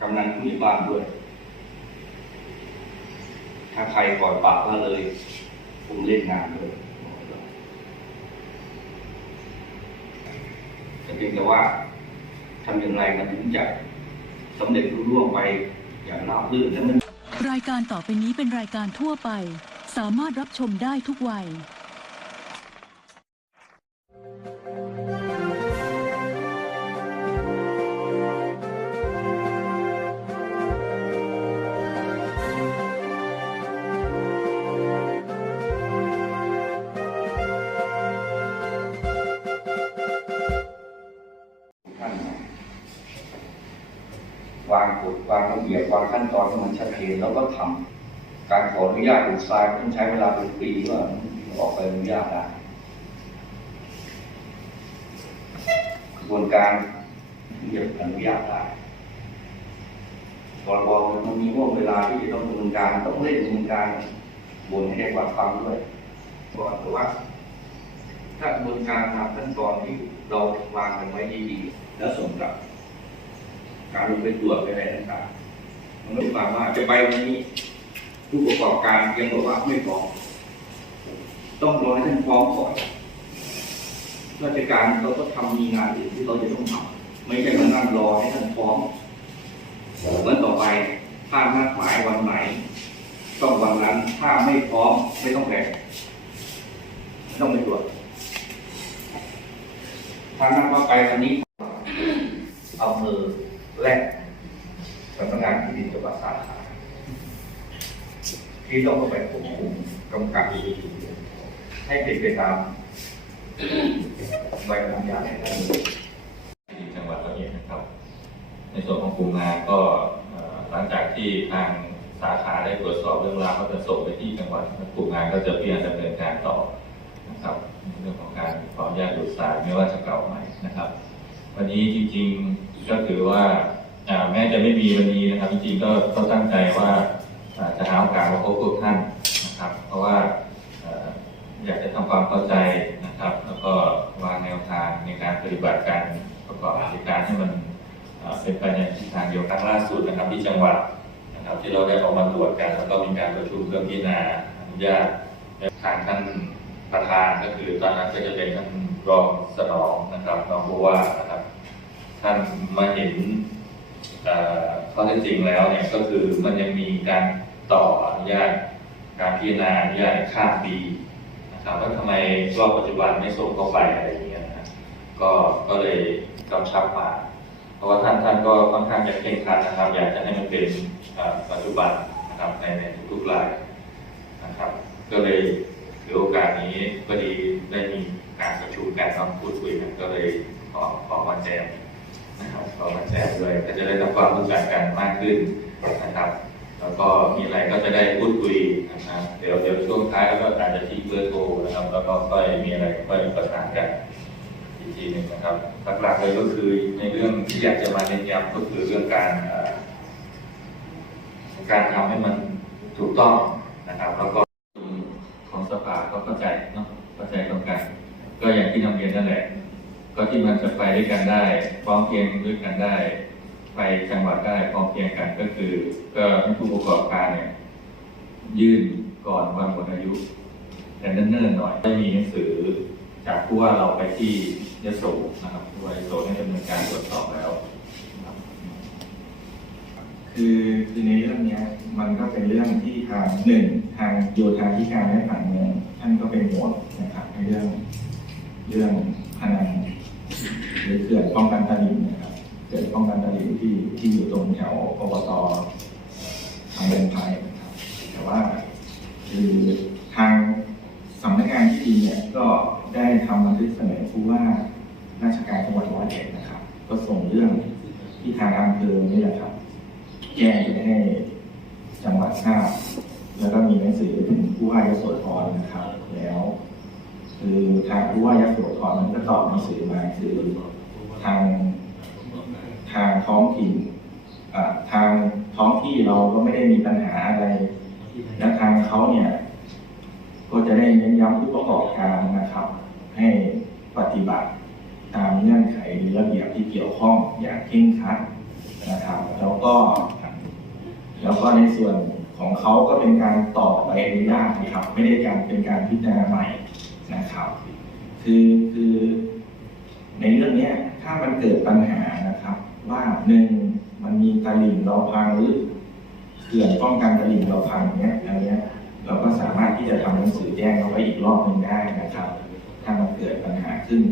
กำนันผู้ใหญ่บ้านด้วย ถ้าใครปล่อยปากละเลย ผมเล่นงานเลยแต่เพียงแต่ว่าทำอย่างไรมันถึงจะสำเร็จรุ่ร่วงไปอย่างราบรื่นและมัน รายการต่อไปนี้เป็นรายการทั่วไป สามารถรับชมได้ทุกวัย วางระเบียบวางขั้นตอนให้มันชัดเจนแล้วก็ทำการขออนุญาตดูดทรายต้องใช้เวลาเป็นปีว่าออกไปอนุญาตได้กระบวนการที่จะอนุญาตได้พรบมันมีห่วงเวลาที่จะต้องดำเนินการต้องเร่งดำเนินการบนให้ได้กว่าฟังด้วยก่อนเพราะว่าถ้ากระบวนการตามขั้นตอนที่เราวางกันไว้ดีๆแล้วส่งกลับ การลงไปตรวจไปอะไรต่างๆมันไม่ได้ความว่าจะไปวันนี้ผู้ประกอบการยังบอกว่าไม่พร้อมต้องรอให้ท่านพร้อมก่อนราชการเราก็ทำมีงานอื่นที่เราจะต้องทำไม่ใช่มานั่งรอให้ท่านพร้อมเหมือนต่อไปถ้านัดหมายวันไหน ต้องวันนั้นถ้าไม่พร้อมไม่ต้องแบ่งต้องไปตรวจถ้านัดว่าไปวันนี้เอามือ แลกสำนักงานที่ดินจังหวัดสาขาที่ต้องเข้าไปควบคุมกำกับดูให้เป็นไปตามใบอนุญาตให้ท่านที่จังหวัดร้อยเอ็ดนะครับ ในส่วนของกลุ่มงานก็หลังจากที่ทางสาขาได้ตรวจสอบเรื่องราวก็จะส่งไปที่จังหวัดกลุ่มงานก็จะเพียงดำเนินการต่อนะครับในเรื่องของการขออนุญาตดูดทรายไม่ว่าจะเก่าใหม่นะครับ วันนี้จริงๆ ก็ถือว่าแม้จะไม่มีวันนี้นะครับ จริงๆก็ก็ตั้งใจว่าจะหาโอกาสมาพบทุกท่านนะครับ เพราะว่าอยากจะทำความเข้าใจนะครับ แล้วก็วางแนวทางในการปฏิบัติการประกอบกิจการให้มันเป็นไปในทิศทางเดียวกันล่าสุดนะครับ ที่จังหวัดนะครับที่เราได้ออกมาตรวจกันแล้วก็มีการประชุมเพื่อพิจารณาอนุญาตทางท่านประธานก็คือตอนนั้นก็จะเป็นท่านรองสนองนะครับรองผู้ว่าะครับ ท่านมาเห็นข้อเท็จจริงแล้วเนี่ยก็คือมันยังมีการต่ออนุญาตการพิจารณาอนุญาตข้ามปีนะครับว่าทำไมรอบปัจจุบันไม่ส่งเข้าไปอะไรอย่างเงี้ยนะก็ก็เลยกำชับมา เพราะว่าท่านท่านก็ค่อนข้างจะเคร่งครัดนะครับอยากจะให้มันเป็นปัจจุบันนะครับในในทุกๆรายนะครับ ก็เลยถือโอกาสนี้พอดีได้มีการประชุมการทำพูดคุยกันก็เลยขอขอมาแจ้ง นะครับก็มาแชร์ด้วยก็จะได้ทำความรู้จักกันมากขึ้นนะครับ แล้วก็มีอะไรก็จะได้พูดคุยนะครับเดี๋ยวเดี๋ยวช่วงท้ายแล้วก็อาจจะทิ้งเบอร์โทรนะครับ แล้วก็ค่อยมีอะไรค่อยประสานกันอีกทีหนึ่งนะครับหลักๆเลยก็คือในเรื่องที่อยากจะมาเน้นย้ำก็คือเรื่องการการทำให้มันถูกต้องนะครับ แล้วก็ของสภาก็เข้าใจเนาะเข้าใจตรงกันก็อย่างที่นำเรียนนั่นแหละ ก็ที่มันจะไปด้วยกันได้ พร้อมเพียงด้วยกันได้ ไปจังหวัดได้พร้อมเพียงกันก็คือ ก็ผู้ประกอบการเนี่ยยื่นก่อนวันหมดอายุ แต่เนิ่นๆหน่อยได้มีหนังสือจากผู้ว่าเราไปที่ยโสนะครับผู้ว่ายโสได้ดำเนินการตรวจสอบแล้วคือคือในเรื่องเนี้ยมันก็เป็นเรื่องที่ทางหนึ่งทางโยธาธิการและผังเมืองท่านก็เป็นห่วงนะครับในเรื่องเรื่องพนัง เขื่อนป้องกันตลิ่งนะครับเขื่อนป้องกันตลิ่งที่ที่อยู่ตรงแถวอบตทางเดินไทยนะครับแต่ว่าคือทางสำนักงานที่ดินเนี่ยก็ได้ทำบันทึกเสนอผู้ว่าราชการจังหวัดร้อยเอ็ดนะครับ ก็ส่งเรื่องที่ทางอำเภอนี่แหละครับแจ้งไปให้จังหวัดทราบแล้วก็มีหนังสือถึงผู้ว่ายโสธรนะครับ แล้ว คือทางผู้ว่ายโสธรมันก็ตอบหนังสือมาคือ ทางทางท้องถิ่นทางท้องที่เราก็ไม่ได้มีปัญหาอะไร และทางเขาเนี่ย ก็จะได้เน้นย้ำผู้ประกอบการนะครับ ให้ปฏิบัติตามเงื่อนไขหรือระเบียบที่เกี่ยวข้องอย่างเคร่งครัดนะครับ แล้วก็ก็แล้วก็ในส่วนของเขาก็เป็นการต่อใบอนุญาตนะครับ ไม่ได้การเป็นการพิจารณาใหม่นะครับ คือคือ ในเรื่องนี้ถ้ามันเกิดปัญหานะครับ ว่าหนึ่งมันมีตลิ่งเราพังหรือเขื่อนป้องกันตลิ่งเราพังเนี้ยอันเนี้ยเราก็สามารถที่จะทำหนังสือแจ้งเอาไว้อีกรอบหนึ่งได้นะครับ ถ้ามันเกิดปัญหาขึ้น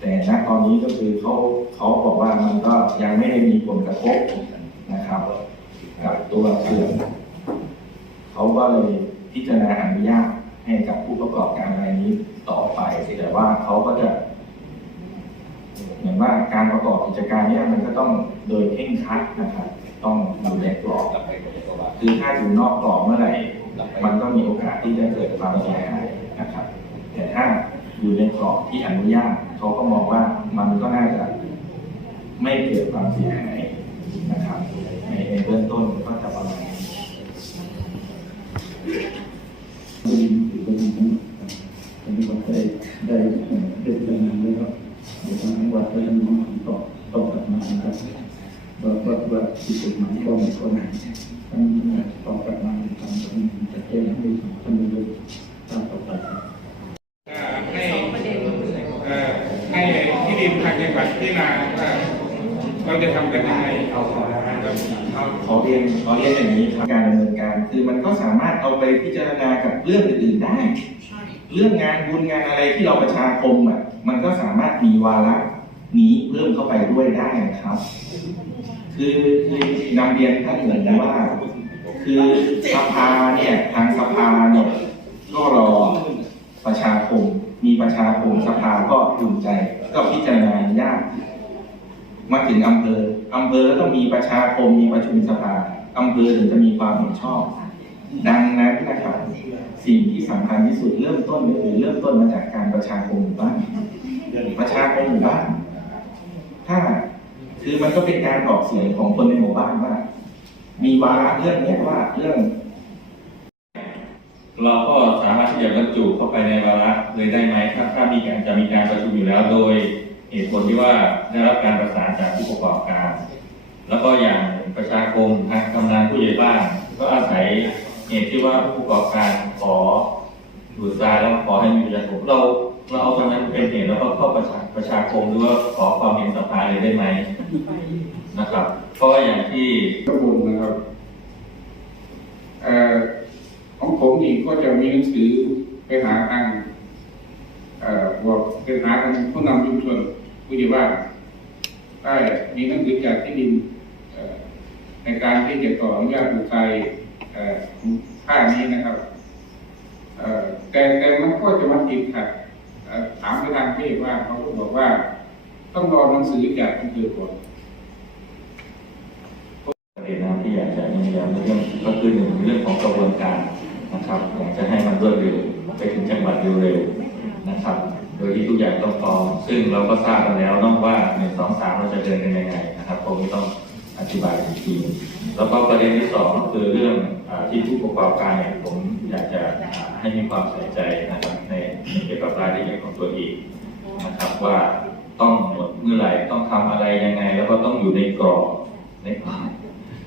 แต่ณตอนนี้ก็คือเขาเขาบอกว่ามันก็ยังไม่ได้มีผลกระทบนะครับกับตัวเขื่อนเขาก็เลยพิจารณาอนุญาตให้กับผู้ประกอบการรายนี้ต่อไปแต่ว่าเขาก็จะ เหมือนว่าการประกอบกิจการเนี่ยมันก็ต้องโดยเคร่งครัดนะครับ ต้องอยู่ในกรอบคือถ้าอยู่นอกกรอบเมื่อไหร่ มันก็มีโอกาสที่จะเกิดความเสียหายนะครับ แต่ถ้าอยู่ในกรอบที่อนุญาตเขาก็มองว่ามันก็น่าจะไม่เกิดความเสียหายนะครับในเบื้องต้น ดี๋ยวทางวัดก็จะมีตอบตอบกลับมานะครับว่าว่าว่าที่กฎหมายข้อไหนข้อไหนทั้งตอบกลับมาทางตรงนี้จะแก้ให้ท่านดูตามต่อไปครับให้ให้ที่ดินทางจังหวัดที่นาว่าเราจะทำกันยังไงเอาเอาขอเรียนขอเรียนอย่างนี้ครับการดำเนินการคือมันก็สามารถเอาไปพิจารณากับเรื่องอื่นๆได้ เรื่องงานบุญงานอะไรที่เราประชาคมอะมันก็สามารถมีวาระ นี้เพิ่มเข้าไปด้วยได้นะครับ คือคือนำเรียนท่านเหมือนกันว่า คือสภาเนี่ยทางสภาเนี่ยก็รอประชาคม มีประชาคมสภาก็ภูมิใจ ก็พิจารณาอนุญาตมาถึงอำเภออำเภอก็ต้องมีประชาคมมีประชุมสภาอำเภอถึงจะมีความเห็นชอบ ดังนั้นนะครับสิ่งที่สำคัญที่สุดเริ่มต้นก็คือเริ่มต้นมาจากการประชาคมหมู่บ้านประชาคมหมู่บ้าน ถ้าคือมันก็เป็นการออกเสียงของคนในหมู่บ้านว่า มีวาระเรื่องเนี้ยว่าเรื่อง เราก็สามารถที่จะบรรจุเข้าไปในวาระเลยได้ไหมถ้าถ้ามีการจะมีการประชุมอยู่แล้วโดยเหตุผลที่ว่าได้รับการประสานจากผู้ประกอบการ แล้วก็อย่างประชาคมทางกำนันผู้ใหญ่บ้านก็อาศัยเหตุที่ว่าผู้ประกอบการขอดูดทรายแล้วขอให้มีประชาคมเรา เราเอาตรงนั้นเป็นเหตุแล้วก็เข้าประชาประชาคมหรือว่าขอความเห็นสภาเลยได้ไหมนะครับ เพราะว่าอย่างที่ข้อมูลนะครับอของผมเองก็จะมีหนังสือไปหาทางบอกไปหาทางผู้นำชุมชนผู้ใหญ่บ้านได้มีหนังสือจากที่ดินในการที่จะต่ออนุญาตปลูกไทยเอ่อค่านี้นะครับแต่แต่มันก็จะมาติดขัด ถามไปทางที่ว่าเขาก็บอกว่า ต้องรอหนังสือจากอำเภอก่อนประเด็นนะที่อยากจะเน้นย้ำเรื่องก็คือหนึ่งเรื่องของกระบวนการนะครับอยากจะให้มันรวดเร็วไปถึงจังหวัดเร็วๆนะครับ โดยที่ทุกอย่างต้องพร้อมซึ่งเราก็ทราบกันแล้วน้องว่าหนึ่งสองสามเราจะเดินกันยังไงนะครับผมไม่ต้องอธิบายอีกทีแล้วก็ประเด็นที่สองก็คือเรื่องที่ผู้ประกอบการเนี่ยผมอยากจะให้มีความใส่ใจนะครับใน เกี่ยวกับรายละเอียดของตัวเองนะครับว่าต้องหมดเมื่อไหร่ต้องทำอะไรยังไง แล้วก็ต้องอยู่ในกรอบในกรอบ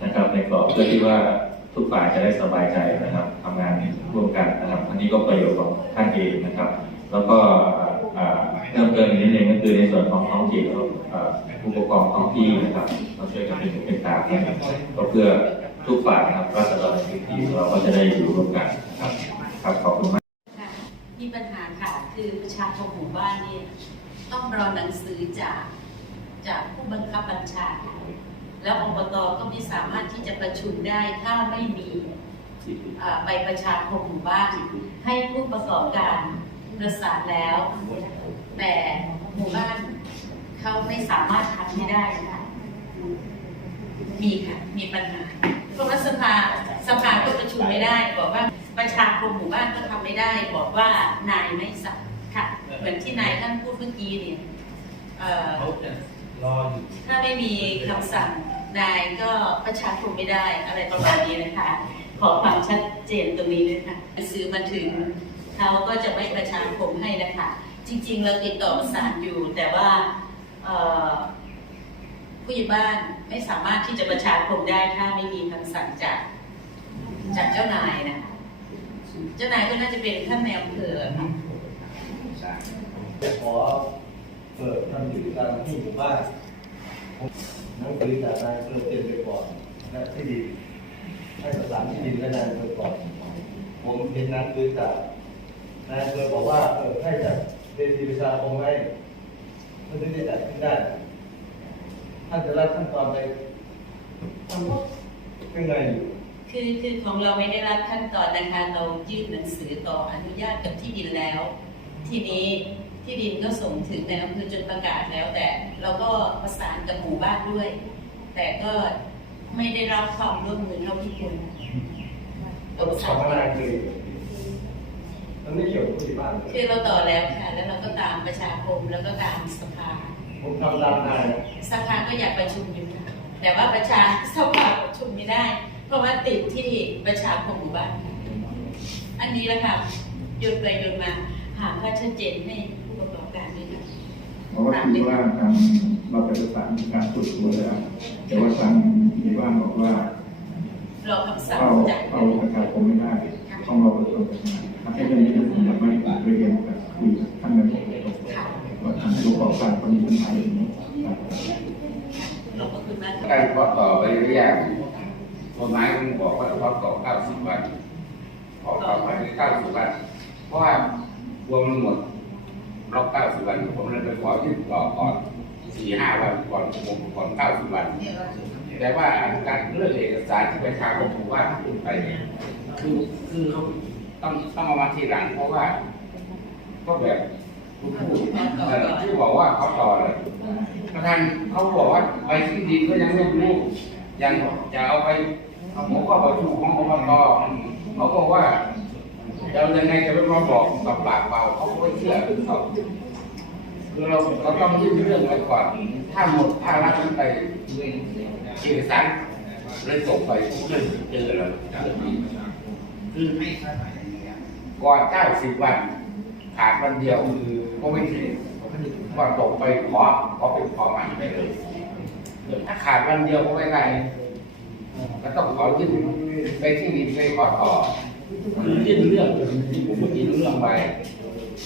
นะครับในกรอบเพื่อที่ว่าทุกฝ่ายจะได้สบายใจนะครับทำงานร่วมกันนะครับ อันนี้ก็ประโยชน์ของท่านเองนะครับ แล้วก็อ่าเพิ่มเติมอีกนิดนึงก็คือในส่วนของท้องถิ่นแล้วอ่าผู้ปกครองท้องที่นะครับเราช่วยกันเป็นเป็นตานะครับก็เพื่อทุกฝ่ายนะครับราษฎรในพื้นที่เราก็จะได้อยู่ร่วมกันครับขอบคุณมาก คือประชาคมหมู่บ้านเนี่ยต้องรอหนังสือจากจากผู้บังคับบัญชา แล้วอบตก็ไม่สามารถที่จะประชุมได้ถ้าไม่มีเอ่อใบประชาคมหมู่บ้าน ให้ผู้ประกอบการประสานแล้ว แต่หมู่บ้านเขาไม่สามารถทำให้ได้นะคะมีค่ะมีปัญหาเพราะว่าสภาสภาก็ประชุมไม่ได้ บอกว่าประชาคมหมู่บ้านก็ทำไม่ได้ บอกว่านายไม่สั่ง ค่ะ เหมือนที่นายท่านพูดเมื่อกี้เนี่ยเอ่อถ้าไม่มีคำสั่งนายก็ประชาคมไม่ได้อะไรประมาณนี้นะคะ ขอความชัดเจนตรงนี้ด้วยค่ะซื้อมาถึงเขาก็จะไม่ประชาคมให้นะคะ จริง ๆ เราติดต่อประสานอยู่แต่ว่าเอ่อผู้ใหญ่บ้านไม่สามารถที่จะประชาคมได้ถ้าไม่มีคำสั่งจากจากเจ้านายนะคะ เจ้านายก็น่าจะเป็นท่านในอำเภอค่ะ จะขอเปิดทำกิจกรรมที่หมู่บ้านหนังสือจากนายอำเภอเต็มไปก่อนและที่ดินให้ประสานที่ดินและนายอำเภอก่อนผมเห็นนังสือจากนายอำเภอบอกว่าเออให้จัดเวทีประชาคมให้มันถึงจะจัดขึ้นได้ท่านจะรับขั้นตอนไปทำยังไงอยู่คือคือของเราไม่ได้รับขั้นตอนนะคะเรายื่นหนังสือต่ออนุญาตกับที่ดินแล้ว ทีนี้ที่ดินก็ส่งถึงในอำเภอจนประกาศแล้วแต่เราก็ประสานกับหมู่บ้านด้วย แต่ก็ไม่ได้รับความร่วมมือเท่าที่ควรเราทำมานานเลยมันไม่เกี่ยวกับผู้ใหญ่บ้านเลยคือเราต่อแล้วค่ะ แล้วเราก็ตามประชาคมแล้วก็ตามสภาผมทำตามนายสภาก็อยากประชุมอยู่ค่ะแต่ว่าประชาสภาประชุมไม่ได้ เพราะว่าติดที่ประชาคมหมู่บ้านค่ะอันนี้แหละค่ะหยุดไปหยุดมา หาข้อชัดเจนให้ผู้ประกอบการด้วยค่ะเพราะว่าคิดว่าทางเราไปประสานการตรวจตัวแล้ว แต่ว่าทางในบ้านบอกว่ารอคำสั่งเอาจากเอาประชาคมไม่ได้ต้องรอประชาคมทำให้เรื่องนี้ผมอยากมาเรียนกับคุยกับท่านนายกค่ะว่าทางผู้ประกอบการคนมีปัญหาอย่างนี้ครับขอบคุณมากค่ะการขอต่อไประยะกฎหมายมันบอกว่าขอต่อ90วันขอต่อไป90วันเพราะว่า รวมมันหมดรอบ90วัน ผมเลยไปขอที่ต่อก่อน4-5วันก่อนผมก่อน90วัน แต่ว่าการเรื่องเอกสารที่ประชาคมว่าขึ้นไปเนี่ยคือคือต้องต้องเอามาทีหลัง เพราะว่า ก็แบบคุณพูดเอ่อที่บอกว่าเขาต่อเลยประธานเขาบอกว่าไปที่ดินก็ยังไม่รู้ยังจะเอาไปเอาผมก็ประชุมของอบตเขาบอกว่าจะเอายังไงจะไม่มาบอกกับปากเปล่า เสือเขาคือเราเราต้องยื่นเรื่องไว้ก่อนถ้าหมดถ้ารับมันไปเอกสารเลยส่งไปผมเลยเจอแล้วคือก่อน90วันขาดวันเดียวคือก็ไม่ถึงก็ตกไปขอขอเป็นขอใหม่ไปเลยถ้าขาดวันเดียวก็ไม่ได้ก็ต้องขอยื่นไปที่ดินไปขอต่อคือยื่นเรื่องผมก็ยื่นเรื่องไป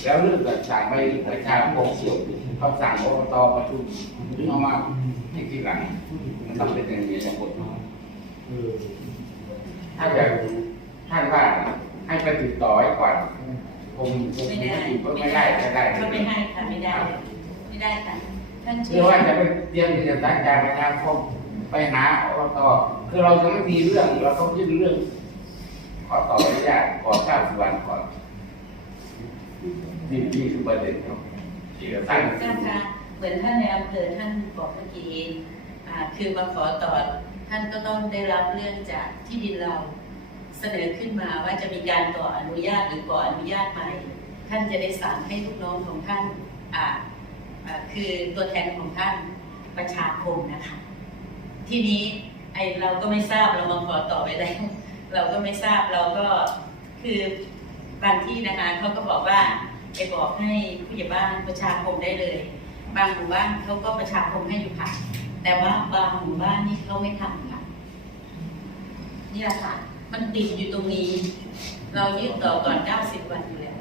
แล้วเรื่องต่างๆไปประชาคมเสี่ยวคำสั่งอบตประชุมถึงเอามาที่ทีหลัง มันต้องเป็นอย่างนี้ทั้งหมดเออถ้าแบบท่านว่าให้ไปติดต่อไว้ก่อนคงคงไม่ได้ไม่ได้ไม่ได้ก็ไม่ให้ค่ะไม่ได้ ไม่ได้ค่ะท่านเชื่อว่าจะไปเตรียมเอกสารจากประชาคมไปหาอบตคือเราจะไม่มีเรื่องเราต้องยื่นเรื่องขอต่ออนุญาตขอทราบวันก่อน นี่นี่คือประเด็นครับเอกสารเจ้าค่ะเหมือนท่านในอำเภอท่านบอกเมื่อกี้อ่าคือมาขอต่อท่านก็ต้องได้รับเรื่องจากที่ดินเราเสนอขึ้นมาว่าจะมีการต่ออนุญาตหรือก่ออนุญาตใหม่ท่านจะได้สั่งให้ลูกน้องของท่านอ่าคือตัวแทนของท่านประชาคมนะคะ ทีนี้ไอเราก็ไม่ทราบเรามาขอต่อไปแล้วเราก็ไม่ทราบเราก็คือ บางที่นะคะเขาก็บอกว่าไปบอกให้ผู้ใหญ่บ้านประชาคมได้เลย บางหมู่บ้านเขาก็ประชาคมให้อยู่ค่ะ แต่ว่าบางหมู่บ้านนี่เขาไม่ทำค่ะนี่แหละค่ะ มันติดอยู่ตรงนี้ เรายื่นต่อก่อน 90 วันอยู่แล้ว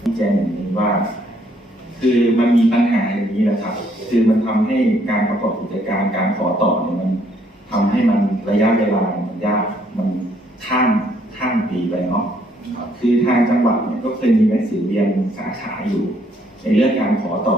ชี้แจงอย่างนี้ว่า คือมันมีปัญหาอย่างนี้นะครับ คือมันทำให้การประกอบกิจการการขอต่อเนี่ยมันทำให้มันระยะเวลามันยาก ข้ามข้ามปีไปเนาะคือทางจังหวัดเนี่ยก็เคยมีหนังสือเรียนสาขาอยู่ ในเรื่องการขอต่อ